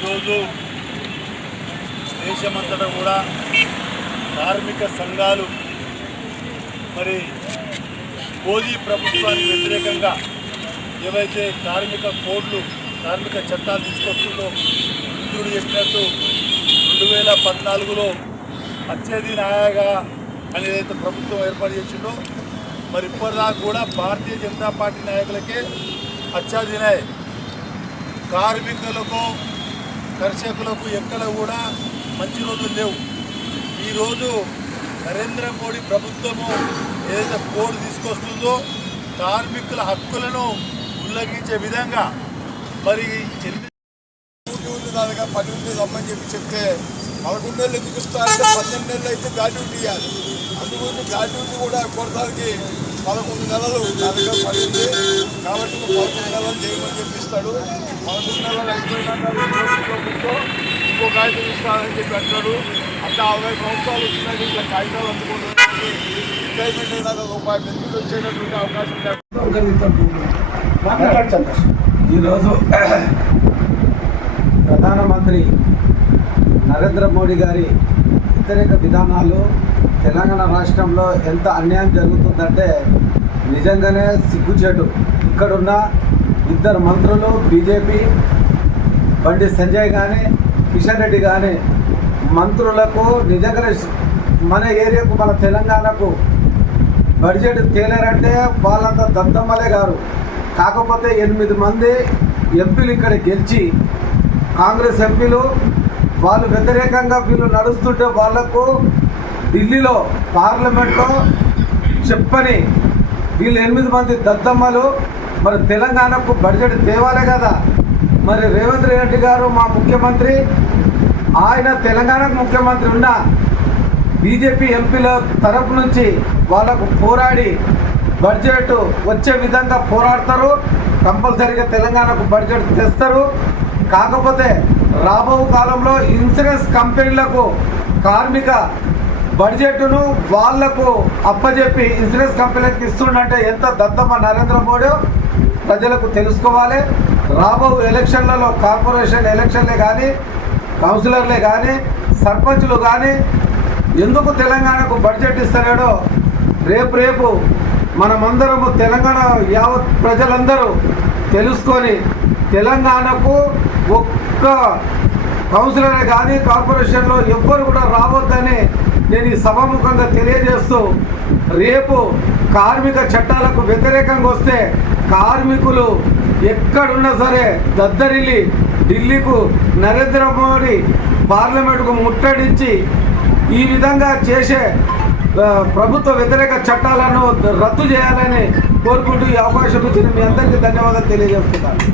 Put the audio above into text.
ఈరోజు దేశమంతటా కూడా కార్మిక సంఘాలు మరి మోదీ ప్రభుత్వానికి వ్యతిరేకంగా ఏవైతే కార్మిక కోడ్లు కార్మిక చట్టాలు తీసుకొస్తుందో మిత్రుడు చెప్పినట్టు రెండు వేల పద్నాలుగులో అత్యధి నాయగా అని ప్రభుత్వం ఏర్పాటు చేసిందో మరి ఇప్పటిదాకా కూడా భారతీయ జనతా పార్టీ నాయకులకే అత్యాధినాయ కార్మికులకు దర్శకులకు ఎక్కడ కూడా మంచి రోజులు లేవు. ఈరోజు నరేంద్ర మోడీ ప్రభుత్వము ఏదైతే కోడ్ తీసుకొస్తుందో కార్మికుల హక్కులను ఉల్లంఘించే విధంగా మరి ఎన్ని డ్యూటీ ఉంది దానిగా పది ఉంది రమ్మని చెప్పి చెప్తే పదకొండు నెలలు ఎందుకు ఇస్తారంటే పన్నెండు నెలలు అయితే గ్రాడ్యుయేట్ ఇవ్వాలి. అందుకని గ్రాడ్యుయేట్ కూడా కొడతానికి పదకొండు నెలలు దానిగా పడి ఉంది కాబట్టి పదకొండు నెలలు చేయమని చెప్పిస్తాడు పదకొండు నెలలు అయిపోయినాక కాగితం ఇస్తానని చెప్పి అంటాడు అట్లా అరవై సంవత్సరాలు వచ్చినాయి ఇట్లా కాగితాలు అందుకుంటున్నాడు రిటైర్మెంట్ అయినాక రూపాయి బెనిఫిట్ వచ్చేటటువంటి అవకాశం లేదు. ఈరోజు ప్రధానమంత్రి నరేంద్ర మోడీ గారి వ్యతిరేక విధానాలు తెలంగాణ రాష్ట్రంలో ఎంత అన్యాయం జరుగుతుందంటే నిజంగానే సిగ్గుచేటు. ఇక్కడున్న ఇద్దరు మంత్రులు బీజేపీ బండి సంజయ్ కానీ కిషన్ రెడ్డి కానీ మంత్రులకు నిజంగా మన ఏరియాకు మన తెలంగాణకు బడ్జెట్ తేలారంటే వాళ్ళంతా దద్దమ్మలే గారు. కాకపోతే ఎనిమిది మంది ఎంపీలు ఇక్కడ గెలిచి కాంగ్రెస్ ఎంపీలు వాళ్ళు వ్యతిరేకంగా వీళ్ళు నడుస్తుంటే వాళ్ళకు ఢిల్లీలో పార్లమెంట్లో చెప్పని వీళ్ళు ఎనిమిది మంది దద్దమ్మలు మరి తెలంగాణకు బడ్జెట్ తేవాలే కదా. మరి రేవంత్ రెడ్డి గారు మా ముఖ్యమంత్రి ఆయన తెలంగాణకు ముఖ్యమంత్రి ఉన్న బీజేపీ ఎంపీల తరపు నుంచి వాళ్ళకు పోరాడి బడ్జెట్ వచ్చే విధంగా పోరాడతారు. కంపల్సరీగా తెలంగాణకు బడ్జెట్ తెస్తారు. కాకపోతే రాబో కాలంలో ఇన్సూరెన్స్ కంపెనీలకు కార్మిక బడ్జెట్ను వాళ్ళకు అప్పజెప్పి ఇన్సూరెన్స్ కంపెనీలకు ఇస్తుండంటే ఎంత దత్తమ్మ నరేంద్ర మోడీ ప్రజలకు తెలుసుకోవాలి. రాబో ఎలక్షన్లలో కార్పొరేషన్ ఎలక్షన్లే కానీ కౌన్సిలర్లే కానీ సర్పంచ్లు కానీ ఎందుకు తెలంగాణకు బడ్జెట్ ఇస్తలేడో రేపు రేపు మనమందరము తెలంగాణ యావత్ ప్రజలందరూ తెలుసుకొని తెలంగాణకు ఒక్క కౌన్సిలరే కానీ కార్పొరేషన్లో ఎవ్వరు కూడా రావద్దని నేను ఈ సభాముఖంగా తెలియజేస్తూ రేపు కార్మిక చట్టాలకు వ్యతిరేకంగా వస్తే కార్మికులు ఎక్కడున్నా సరే దద్దరిల్లి ఢిల్లీకు నరేంద్ర మోడీ పార్లమెంటుకు ముట్టడించి ఈ విధంగా చేసే ప్రభుత్వ వ్యతిరేక చట్టాలను రద్దు చేయాలని కోరుకుంటూ ఈ అవకాశం ఇచ్చిన మీ అందరికీ ధన్యవాదాలు తెలియజేస్తున్నాను.